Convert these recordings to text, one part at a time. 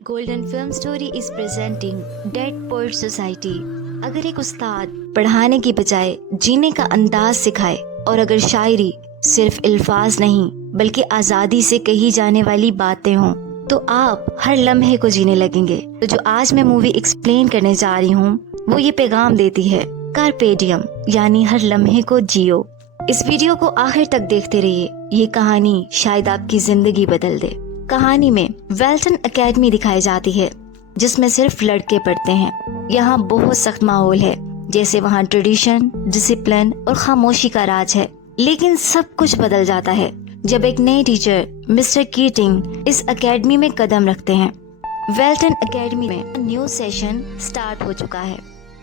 Golden film story is presenting dead poet society. اگر ایک استاد پڑھانے کی بجائے جینے کا انداز سکھائے، اور اگر شاعری صرف الفاظ نہیں بلکہ آزادی سے کہی جانے والی باتیں ہوں، تو آپ ہر لمحے کو جینے لگیں گے۔ تو جو آج میں مووی ایکسپلین کرنے جا رہی ہوں وہ یہ پیغام دیتی ہے، کارپے ڈیم، یعنی ہر لمحے کو جیو۔ اس ویڈیو کو آخر تک دیکھتے رہیے، یہ کہانی شاید آپ کی زندگی بدل دے۔ کہانی میں ویلٹن اکیڈمی دکھائی جاتی ہے جس میں صرف لڑکے پڑھتے ہیں۔ یہاں بہت سخت ماحول ہے، جیسے وہاں ٹریڈیشن، ڈسپلن اور خاموشی کا راج ہے۔ لیکن سب کچھ بدل جاتا ہے جب ایک نئے ٹیچر مسٹر کیٹنگ اس اکیڈمی میں قدم رکھتے ہیں۔ ویلٹن اکیڈمی میں نیو سیشن سٹارٹ ہو چکا ہے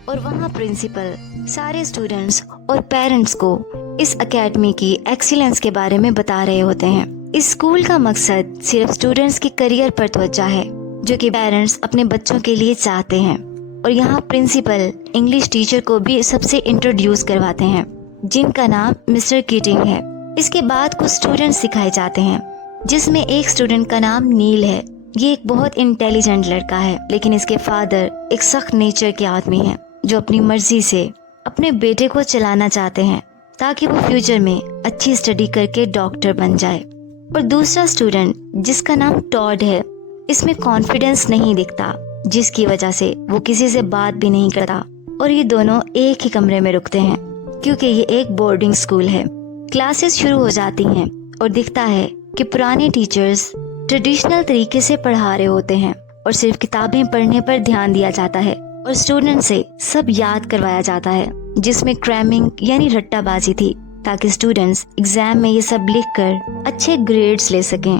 اور وہاں پرنسپل سارے اسٹوڈنٹس اور پیرنٹس کو اس اکیڈمی کی ایکسیلنس کے بارے میں بتا رہے ہوتے ہیں۔ اس اسکول کا مقصد صرف اسٹوڈنٹس کے کریئر پر توجہ ہے، جو کہ پیرنٹس اپنے بچوں کے لیے چاہتے ہیں۔ اور یہاں پرنسپل انگلش ٹیچر کو بھی سب سے انٹروڈیوس کرواتے ہیں، جن کا نام مسٹر کیٹنگ ہے۔ اس کے بعد کچھ اسٹوڈنٹس سکھائے جاتے ہیں، جس میں ایک اسٹوڈنٹ کا نام نیل ہے۔ یہ ایک بہت انٹیلیجنٹ لڑکا ہے، لیکن اس کے فادر ایک سخت نیچر کے آدمی ہیں، جو اپنی مرضی سے اپنے بیٹے کو چلانا چاہتے ہیں تاکہ وہ فیوچر میں اچھی اسٹڈی کر کے ڈاکٹر بن جائے۔ اور دوسرا اسٹوڈنٹ جس کا نام ٹاڈ ہے، اس میں کانفیڈنس نہیں دکھتا، جس کی وجہ سے وہ کسی سے بات بھی نہیں کرتا، اور یہ دونوں ایک ہی کمرے میں رکتے ہیں کیونکہ یہ ایک بورڈنگ اسکول ہے۔ کلاسز شروع ہو جاتی ہیں اور دکھتا ہے کہ پرانے ٹیچرز ٹریڈیشنل طریقے سے پڑھا رہے ہوتے ہیں اور صرف کتابیں پڑھنے پر دھیان دیا جاتا ہے، اور اسٹوڈنٹ سے سب یاد کروایا جاتا ہے، جس میں کریمنگ یعنی رٹا بازی تھی، تاکہ اسٹوڈنٹس ایگزام میں یہ سب لکھ کر اچھے گریڈز لے سکیں۔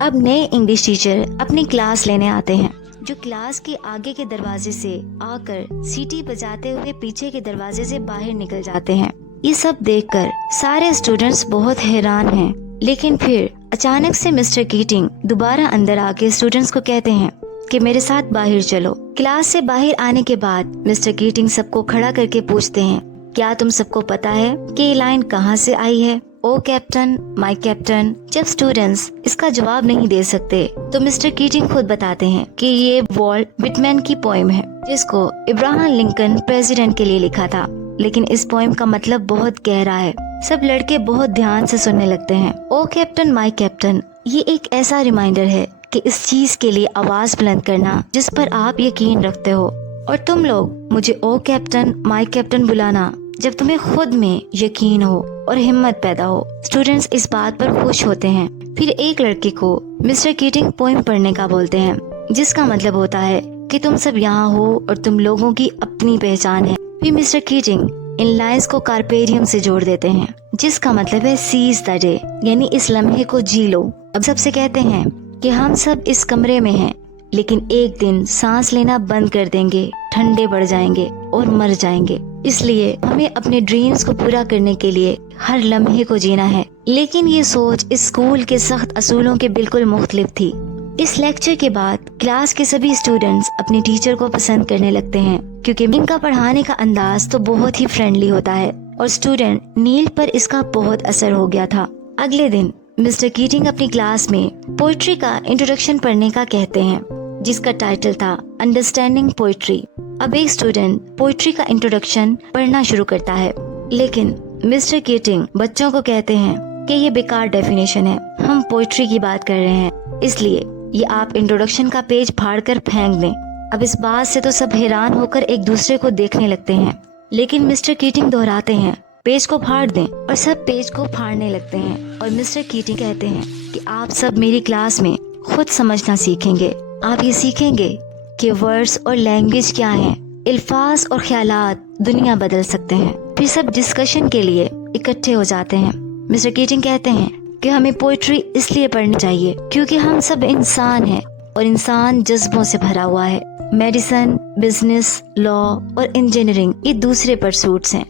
اب نئے انگلش ٹیچر اپنی کلاس لینے آتے ہیں، جو کلاس کے آگے کے دروازے سے آ کر سیٹی بجاتے ہوئے پیچھے کے دروازے سے باہر نکل جاتے ہیں۔ یہ سب دیکھ کر سارے اسٹوڈنٹس بہت حیران ہیں، لیکن پھر اچانک سے مسٹر کیٹنگ دوبارہ اندر آ کے اسٹوڈنٹس کو کہتے ہیں کہ میرے ساتھ باہر چلو۔ کلاس سے باہر آنے کے بعد مسٹر کیٹنگ سب کو کھڑا کر کے پوچھتے ہیں، کیا تم سب کو پتا ہے کہ یہ لائن کہاں سے آئی ہے؟ او کیپٹن، مائی کیپٹن۔ جب اسٹوڈنٹس اس کا جواب نہیں دے سکتے تو مسٹر کیٹنگ خود بتاتے ہیں کہ یہ والٹ وٹمن کی پوئم ہے، جس کو ابراہم لنکن پریزیڈنٹ کے لیے لکھا تھا۔ لیکن اس پوئم کا مطلب بہت گہرا ہے۔ سب لڑکے بہت دھیان سے سننے لگتے ہیں۔ او کیپٹن، مائی کیپٹن، یہ ایک ایسا ریمائنڈر ہے کہ اس چیز کے لیے آواز بلند کرنا جس پر آپ یقین رکھتے ہو، اور تم لوگ مجھے او کیپٹن، مائی کیپٹن بلانا جب تمہیں خود میں یقین ہو اور ہمت پیدا ہو۔ اسٹوڈنٹس اس بات پر خوش ہوتے ہیں۔ پھر ایک لڑکے کو مسٹر کیٹنگ پوئم پڑھنے کا بولتے ہیں، جس کا مطلب ہوتا ہے کہ تم سب یہاں ہو اور تم لوگوں کی اپنی پہچان ہے۔ پھر مسٹر کیٹنگ ان لائنز کو کارپیڈیم سے جوڑ دیتے ہیں، جس کا مطلب ہے سیز دا ڈے، یعنی اس لمحے کو جی لو۔ اب سب سے کہتے ہیں کہ ہم سب اس کمرے میں ہیں، لیکن ایک دن سانس لینا بند کر دیں گے، ٹھنڈے پڑ جائیں گے اور مر جائیں گے۔ اس لیے ہمیں اپنے ڈریمز کو پورا کرنے کے لیے ہر لمحے کو جینا ہے۔ لیکن یہ سوچ اس اسکول کے سخت اصولوں کے بالکل مختلف تھی۔ اس لیکچر کے بعد کلاس کے سبھی اسٹوڈنٹس اپنے ٹیچر کو پسند کرنے لگتے ہیں، کیونکہ ان کا پڑھانے کا انداز تو بہت ہی فرینڈلی ہوتا ہے، اور اسٹوڈنٹ نیل پر اس کا بہت اثر ہو گیا تھا۔ اگلے دن مسٹر کیٹنگ اپنی کلاس میں پوئٹری کا انٹروڈکشن پڑھنے کا کہتے ہیں، جس کا ٹائٹل تھا انڈرسٹینڈنگ پوئٹری۔ اب ایک اسٹوڈنٹ پوئٹری کا انٹروڈکشن پڑھنا شروع کرتا ہے، لیکن مسٹر کیٹنگ بچوں کو کہتے ہیں کہ یہ بیکار ڈیفینیشن ہے، ہم پوئٹری کی بات کر رہے ہیں، اس لیے یہ آپ انٹروڈکشن کا پیج پھاڑ کر پھینک دیں۔ اب اس بات سے تو سب حیران ہو کر ایک دوسرے کو دیکھنے لگتے ہیں، لیکن مسٹر کیٹنگ دہراتے ہیں پیج کو پھاڑ دیں، اور سب پیج کو پھاڑنے لگتے ہیں۔ اور مسٹر کیٹنگ کہتے ہیں کہ آپ سب میری کلاس میں خود سمجھنا سیکھیں گے۔ آپ یہ سیکھیں گے کہ ورڈز اور لینگویج کیا ہیں، الفاظ اور خیالات دنیا بدل سکتے ہیں۔ پھر سب ڈسکشن کے لیے اکٹھے ہو جاتے ہیں۔ مسٹر کیٹنگ کہتے ہیں کہ ہمیں پوئٹری اس لیے پڑھنی چاہیے کیونکہ ہم سب انسان ہیں، اور انسان جذبوں سے بھرا ہوا ہے۔ میڈیسن، بزنس، لا اور انجینئرنگ یہ دوسرے پرسوٹس ہیں۔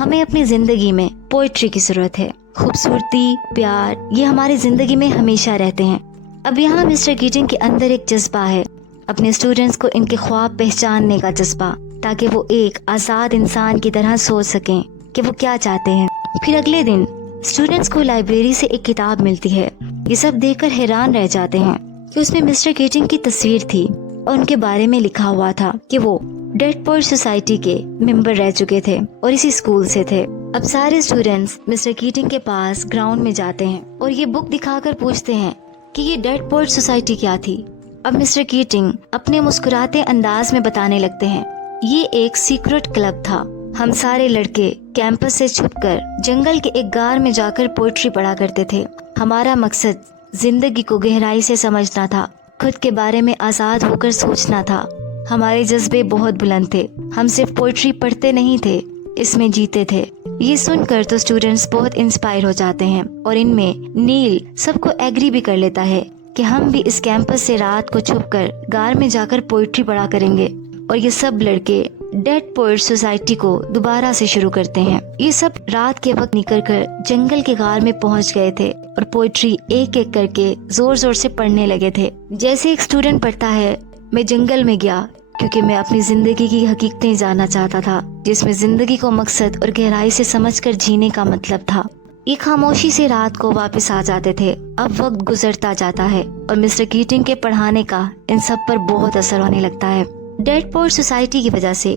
ہمیں اپنی زندگی میں پوئٹری کی ضرورت ہے۔ خوبصورتی، پیار، یہ ہماری زندگی میں ہمیشہ رہتے ہیں۔ اب یہاں مسٹر کیٹنگ کے اندر ایک جذبہ ہے، اپنے اسٹوڈنٹس کو ان کے خواب پہچاننے کا جذبہ، تاکہ وہ ایک آزاد انسان کی طرح سوچ سکیں کہ وہ کیا چاہتے ہیں۔ پھر اگلے دن اسٹوڈنٹس کو لائبریری سے ایک کتاب ملتی ہے۔ یہ سب دیکھ کر حیران رہ جاتے ہیں کہ اس میں مسٹر کیٹنگ کی تصویر تھی اور ان کے بارے میں لکھا ہوا تھا کہ وہ ڈیڈ پوئٹ سوسائٹی کے ممبر رہ چکے تھے اور اسی اسکول سے تھے۔ اب سارے اسٹوڈینٹس مسٹر کیٹنگ کے پاس گراؤنڈ میں جاتے ہیں اور یہ بک دکھا کر پوچھتے ہیں کہ یہ ڈیڈ پوئٹ سوسائٹی کیا تھی۔ اب مسٹر کیٹنگ اپنے مسکراتے انداز میں بتانے لگتے ہیں، یہ ایک سیکرٹ کلب تھا۔ ہم سارے لڑکے کیمپس سے چھپ کر جنگل کے ایک غار میں جا کر پوئٹری پڑھا کرتے تھے۔ ہمارا مقصد زندگی کو گہرائی سے سمجھنا تھا، خود کے بارے میں آزاد ہو کر سوچنا تھا۔ ہمارے جذبے بہت بلند تھے، ہم صرف پوئٹری پڑھتے نہیں تھے، اس میں جیتے تھے۔ یہ سن کر تو اسٹوڈینٹس بہت انسپائر ہو جاتے ہیں اور ان میں نیل سب کو ایگری بھی کر لیتا ہے کہ ہم بھی اس کیمپس سے رات کو چھپ کر غار میں جا کر پوئٹری پڑھا کریں گے، اور یہ سب لڑکے ڈیڈ پوئٹ سوسائٹی کو دوبارہ سے شروع کرتے ہیں۔ یہ سب رات کے وقت نکل کر جنگل کے غار میں پہنچ گئے تھے اور پوئٹری ایک ایک کر کے زور زور سے پڑھنے لگے تھے۔ جیسے ایک اسٹوڈنٹ پڑھتا ہے، میں جنگل میں گیا کیونکہ میں اپنی زندگی کی حقیقتیں جاننا چاہتا تھا، جس میں زندگی کو مقصد اور گہرائی سے سمجھ کر جینے کا مطلب تھا۔ یہ خاموشی سے رات کو واپس آ جاتے تھے۔ اب وقت گزرتا جاتا ہے اور مسٹر کیٹنگ کے پڑھانے کا ان سب پر بہت اثر ہونے لگتا ہے۔ ڈیڈ پوئٹ سوسائٹی کی وجہ سے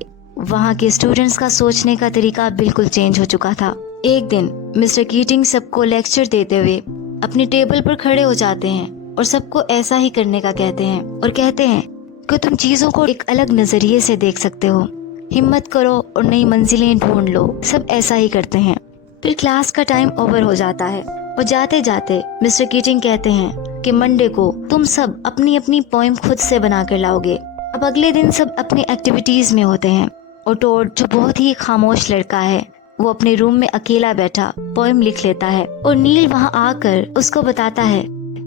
وہاں کے اسٹوڈنٹس کا سوچنے کا طریقہ بالکل چینج ہو چکا تھا۔ ایک دن مسٹر کیٹنگ سب کو لیکچر دیتے ہوئے اپنی ٹیبل پر کھڑے ہو جاتے ہیں اور سب کو ایسا ہی کرنے کا کہتے ہیں اور کہتے ہیں کہ تم چیزوں کو ایک الگ نظریے سے دیکھ سکتے ہو، ہمت کرو اور نئی منزلیں ڈھونڈ لو۔ سب ایسا ہی کرتے ہیں۔ پھر کلاس کا ٹائم اوور ہو جاتا ہے اور جاتے جاتے مسٹر کیٹنگ کہتے ہیں کہ منڈے کو تم سب اپنی اپنی پوئم خود سے بنا کر لاؤ گے۔ اب اگلے دن سب اپنی ایکٹیویٹیز میں ہوتے ہیں اور ٹوڈ جو بہت ہی خاموش لڑکا ہے وہ اپنے روم میں اکیلا بیٹھا پوئم لکھ لیتا ہے، اور نیل وہاں آ کر اس کو بتاتا ہے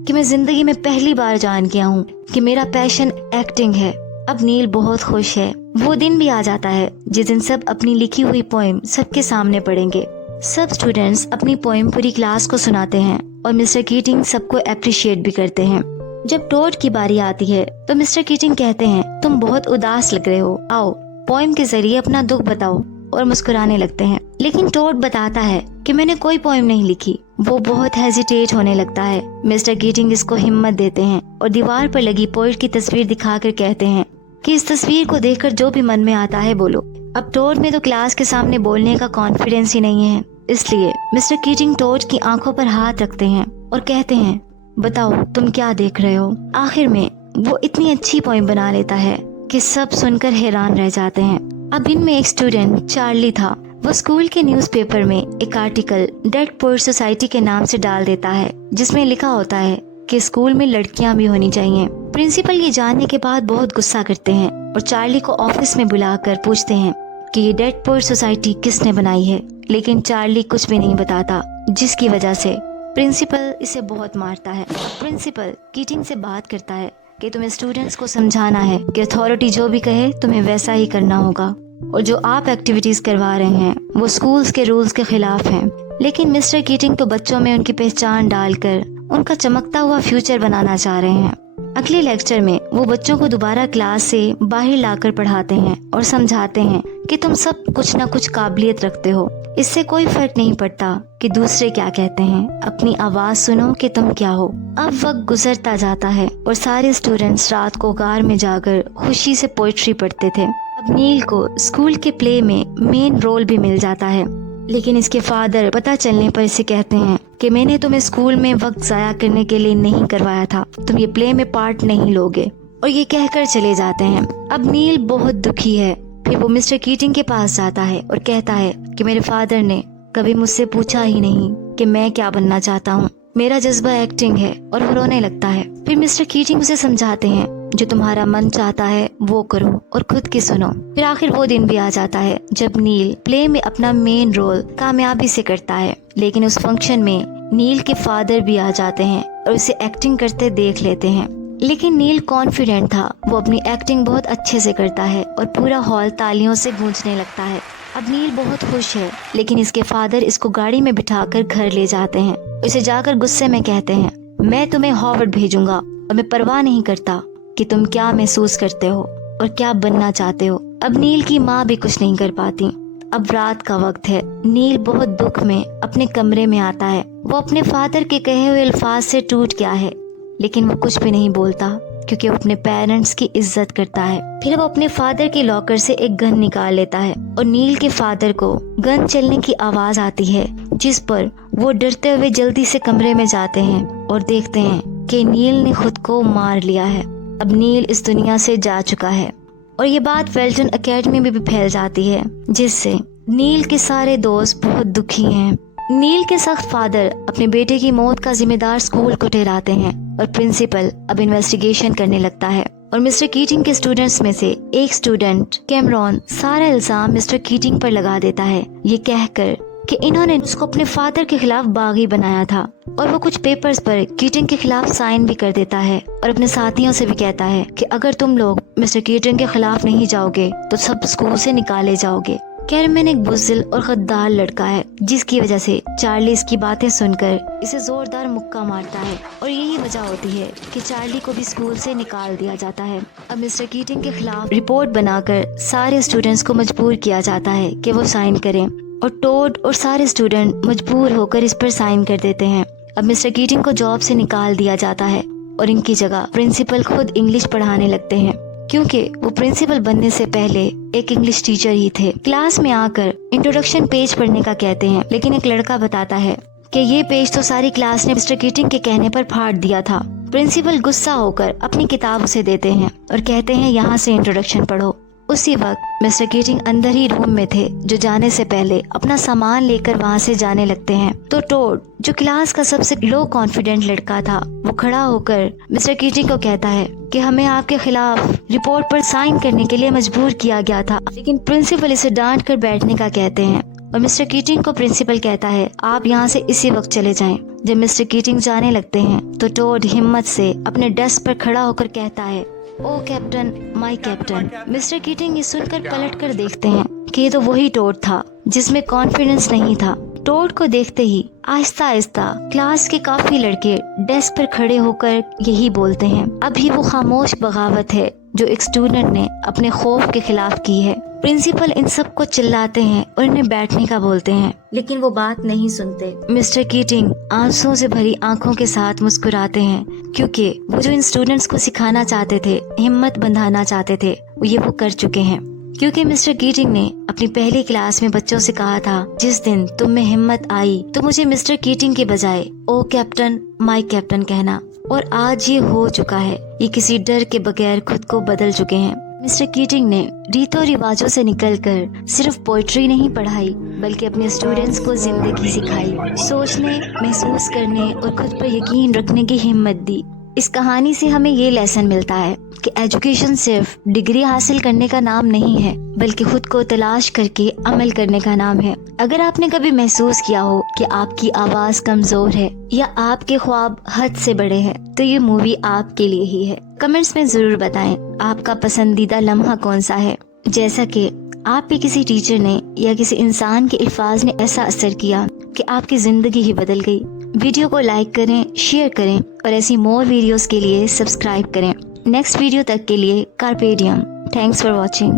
کہ میں زندگی میں پہلی بار جان گیا ہوں کہ میرا پیشن ایکٹنگ ہے۔ اب نیل بہت خوش ہے۔ وہ دن بھی آ جاتا ہے جس دن سب اپنی لکھی ہوئی پوئم سب کے سامنے پڑھیں گے۔ سب اسٹوڈینٹس اپنی پوئم پوری کلاس کو سناتے ہیں اور مسٹر کیٹنگ سب کو اپریشیٹ بھی کرتے ہیں۔ جب ٹوڈ کی باری آتی ہے تو مسٹر کیٹنگ کہتے ہیں تم بہت اداس لگ رہے ہو، آؤ پوئم کے ذریعے اپنا دکھ بتاؤ، اور مسکرانے لگتے ہیں۔ لیکن ٹوڈ بتاتا ہے کہ میں نے کوئی پوئم نہیں لکھی۔ وہ بہت ہیزیٹیٹ ہونے لگتا ہے۔ مسٹر کیٹنگ اس کو ہمت دیتے ہیں اور دیوار پر لگی پوئٹ کی تصویر دکھا کر کہتے ہیں کہ اس تصویر کو دیکھ کر جو بھی من میں آتا ہے بولو۔ اب ٹوڈ میں تو کلاس کے سامنے بولنے کا کانفیڈینس ہی نہیں ہے، اس لیے مسٹر کیٹنگ ٹوڈ کی آنکھوں پر ہاتھ رکھتے ہیں اور کہتے ہیں بتاؤ تم کیا دیکھ رہے ہو۔ آخر میں وہ اتنی اچھی پوئم بنا لیتا ہے کہ سب سن کر حیران رہ جاتے ہیں۔ اب ان میں ایک اسٹوڈنٹ چارلی تھا۔ وہ اسکول کے نیوز پیپر میں ایک آرٹیکل ڈیڈ پوئٹ سوسائٹی کے نام سے ڈال دیتا ہے جس میں لکھا ہوتا ہے کہ اسکول میں لڑکیاں بھی ہونی چاہیے۔ پرنسپل یہ جاننے کے بعد بہت غصہ کرتے ہیں اور چارلی کو آفس میں بلا کر پوچھتے ہیں کہ یہ ڈیڈ پوئٹ سوسائٹی کس نے بنائی ہے، لیکن چارلی کچھ بھی نہیں بتاتا، جس کی وجہ سے پرنسپل اسے بہت مارتا ہے۔ پرنسپل کیٹنگ سے بات کرتا ہے کہ تمہیں اسٹوڈنٹس کو سمجھانا ہے کہ اتھارٹی جو بھی کہے تمہیں ویسا ہی کرنا ہوگا، اور جو آپ ایکٹیویٹیز کروا رہے ہیں وہ اسکولز کے رولز کے خلاف ہیں۔ لیکن مسٹر کیٹنگ تو بچوں میں ان کی پہچان ڈال کر ان کا چمکتا ہوا فیوچر بنانا چاہ رہے ہیں۔ اگلے لیکچر میں وہ بچوں کو دوبارہ کلاس سے باہر لا کر پڑھاتے ہیں اور سمجھاتے ہیں کہ تم سب کچھ نہ کچھ قابلیت رکھتے ہو، اس سے کوئی فرق نہیں پڑتا کہ دوسرے کیا کہتے ہیں، اپنی آواز سنو کہ تم کیا ہو۔ اب وقت گزرتا جاتا ہے اور سارے اسٹوڈنٹس رات کو غار میں جا کر خوشی سے پوئٹری پڑھتے تھے۔ اب نیل کو اسکول کے پلے میں مین رول بھی مل جاتا ہے، لیکن اس کے فادر پتہ چلنے پر اسے کہتے ہیں کہ میں نے تمہیں اسکول میں وقت ضائع کرنے کے لیے نہیں کروایا تھا، تم یہ پلے میں پارٹ نہیں لوگے، اور یہ کہہ کر چلے جاتے ہیں۔ اب نیل بہت دکھی ہے۔ پھر وہ مسٹر کیٹنگ کے پاس جاتا ہے اور کہتا ہے کہ میرے فادر نے کبھی مجھ سے پوچھا ہی نہیں کہ میں کیا بننا چاہتا ہوں، میرا جذبہ ایکٹنگ ہے، اور وہ رونے لگتا ہے۔ پھر مسٹر کیٹنگ اسے سمجھاتے ہیں جو تمہارا من چاہتا ہے وہ کرو اور خود کی سنو۔ پھر آخر وہ دن بھی آ جاتا ہے جب نیل پلے میں اپنا مین رول کامیابی سے کرتا ہے، لیکن اس فنکشن میں نیل کے فادر بھی آ جاتے ہیں اور اسے ایکٹنگ کرتے دیکھ لیتے ہیں۔ لیکن نیل کانفیڈنٹ تھا، وہ اپنی ایکٹنگ بہت اچھے سے کرتا ہے اور پورا ہال تالیوں سے گونجنے لگتا ہے۔ اب نیل بہت خوش ہے، لیکن اس کے فادر اس کو گاڑی میں بٹھا کر گھر لے جاتے ہیں، اسے جا کر غصے میں کہتے ہیں میں تمہیں ہارورڈ بھیجوں گا اور میں پرواہ نہیں کرتا کہ تم کیا محسوس کرتے ہو اور کیا بننا چاہتے ہو۔ اب نیل کی ماں بھی کچھ نہیں کر پاتی۔ اب رات کا وقت ہے، نیل بہت دکھ میں اپنے کمرے میں آتا ہے۔ وہ اپنے فادر کے کہے ہوئے الفاظ سے ٹوٹ گیا ہے، لیکن وہ کچھ بھی نہیں بولتا کیونکہ وہ اپنے پیرنٹس کی عزت کرتا ہے۔ پھر وہ اپنے فادر کے لاکر سے ایک گن نکال لیتا ہے اور نیل کے فادر کو گن چلنے کی آواز آتی ہے، جس پر وہ ڈرتے ہوئے جلدی سے کمرے میں جاتے ہیں اور دیکھتے ہیں کہ نیل نے خود کو مار لیا ہے۔ اب نیل اس دنیا سے جا چکا ہے اور یہ بات ویلٹن اکیڈمی میں بھی پھیل جاتی ہے، جس سے نیل کے سارے دوست بہت دکھی ہیں۔ نیل کے سخت فادر اپنے بیٹے کی موت کا ذمہ دار اسکول کو ٹھہراتے ہیں اور پرنسپل اب انویسٹیگیشن کرنے لگتا ہے، اور مسٹر کیٹنگ کے اسٹوڈنٹس میں سے ایک اسٹوڈنٹ کیمرون سارا الزام مسٹر کیٹنگ پر لگا دیتا ہے، یہ کہہ کر کہ انہوں نے اس کو اپنے فادر کے خلاف باغی بنایا تھا، اور وہ کچھ پیپرز پر کیٹنگ کے خلاف سائن بھی کر دیتا ہے اور اپنے ساتھیوں سے بھی کہتا ہے کہ اگر تم لوگ مسٹر کیٹنگ کے خلاف نہیں جاؤ گے تو سب اسکول سے نکالے جاؤ گے۔ کیرمین ایک بزدل اور غدار لڑکا ہے، جس کی وجہ سے چارلی اس کی باتیں سن کر اسے زوردار مکہ مارتا ہے، اور یہی وجہ ہوتی ہے کہ چارلی کو بھی اسکول سے نکال دیا جاتا ہے۔ اب مسٹر کیٹنگ کے خلاف رپورٹ بنا کر سارے اسٹوڈنٹس کو مجبور کیا جاتا ہے کہ وہ سائن کریں، اور ٹوڈ اور سارے اسٹوڈنٹ مجبور ہو کر اس پر سائن کر دیتے ہیں۔ اب مسٹر کیٹنگ کو جاب سے نکال دیا جاتا ہے اور ان کی جگہ پرنسپل خود انگلش پڑھانے لگتے ہیں، کیونکہ وہ پرنسپل بننے سے پہلے ایک انگلش ٹیچر ہی تھے۔ کلاس میں آ کر انٹروڈکشن پیج پڑھنے کا کہتے ہیں، لیکن ایک لڑکا بتاتا ہے کہ یہ پیج تو ساری کلاس نے مسٹر کیٹنگ کے کہنے پر پھاڑ دیا تھا۔ پرنسپل غصہ ہو کر اپنی کتاب اسے دیتے ہیں اور کہتے ہیں یہاں سے انٹروڈکشن پڑھو۔ اسی وقت مسٹر کیٹنگ اندر ہی روم میں تھے، جو جانے سے پہلے اپنا سامان لے کر وہاں سے جانے لگتے ہیں، تو ٹوڈ جو کلاس کا سب سے لو کانفیڈنٹ لڑکا تھا، وہ کھڑا ہو کر مسٹر کیٹنگ کو کہتا ہے کہ ہمیں آپ کے خلاف رپورٹ پر سائن کرنے کے لیے مجبور کیا گیا تھا، لیکن پرنسپل اسے ڈانٹ کر بیٹھنے کا کہتے ہیں، اور مسٹر کیٹنگ کو پرنسپل کہتا ہے آپ یہاں سے اسی وقت چلے جائیں۔ جب مسٹر کیٹنگ جانے لگتے ہیں تو ٹوڈ ہمت سے اپنے ڈیسک پر کھڑا ہو کر کہتا ہے او کیپٹن، مائی کیپٹن۔ مسٹر کیٹنگ یہ سن کر پلٹ کر دیکھتے ہیں کہ یہ تو وہی ٹوڈ تھا جس میں کانفیڈنس نہیں تھا۔ ٹوڈ کو دیکھتے ہی آہستہ آہستہ کلاس کے کافی لڑکے ڈیسک پر کھڑے ہو کر یہی بولتے ہیں، ابھی وہ خاموش بغاوت ہے جو ایک اسٹوڈنٹ نے اپنے خوف کے خلاف کی ہے۔ پرنسپل ان سب کو چلاتے ہیں اور انہیں بیٹھنے کا بولتے ہیں، لیکن وہ بات نہیں سنتے۔ مسٹر کیٹنگ آنسوں سے بھری آنکھوں کے ساتھ مسکراتے ہیں، کیونکہ وہ جو ان اسٹوڈنٹس کو سکھانا چاہتے تھے، ہمت بندھانا چاہتے تھے، یہ وہ کر چکے ہیں۔ کیونکہ مسٹر کیٹنگ نے اپنی پہلی کلاس میں بچوں سے کہا تھا جس دن تم میں ہمت آئی تو مجھے مسٹر کیٹنگ کے بجائے او کیپٹن، مائی کیپٹن کہنا، اور آج یہ ہو چکا ہے۔ یہ کسی ڈر کے بغیر خود کو بدل چکے ہیں۔ مسٹر کیٹنگ نے ریت و رواجوں سے نکل کر صرف پوئٹری نہیں پڑھائی، بلکہ اپنے اسٹوڈنٹس کو زندگی سکھائی، سوچنے، محسوس کرنے اور خود پر یقین رکھنے کی ہمت دی۔ اس کہانی سے ہمیں یہ لیسن ملتا ہے کہ ایجوکیشن صرف ڈگری حاصل کرنے کا نام نہیں ہے، بلکہ خود کو تلاش کر کے عمل کرنے کا نام ہے۔ اگر آپ نے کبھی محسوس کیا ہو کہ آپ کی آواز کمزور ہے یا آپ کے خواب حد سے بڑے ہیں، تو یہ مووی آپ کے لیے ہی ہے۔ کمنٹس میں ضرور بتائیں آپ کا پسندیدہ لمحہ کون سا ہے، جیسا کہ آپ پہ کسی ٹیچر نے یا کسی انسان کے الفاظ نے ایسا اثر کیا کہ آپ کی زندگی ہی بدل گئی۔ ویڈیو کو لائک کریں، شیئر کریں اور ایسی مور ویڈیوز کے لیے سبسکرائب کریں۔ نیکسٹ ویڈیو تک کے لیے کارپے ڈیم۔ Thanks for watching.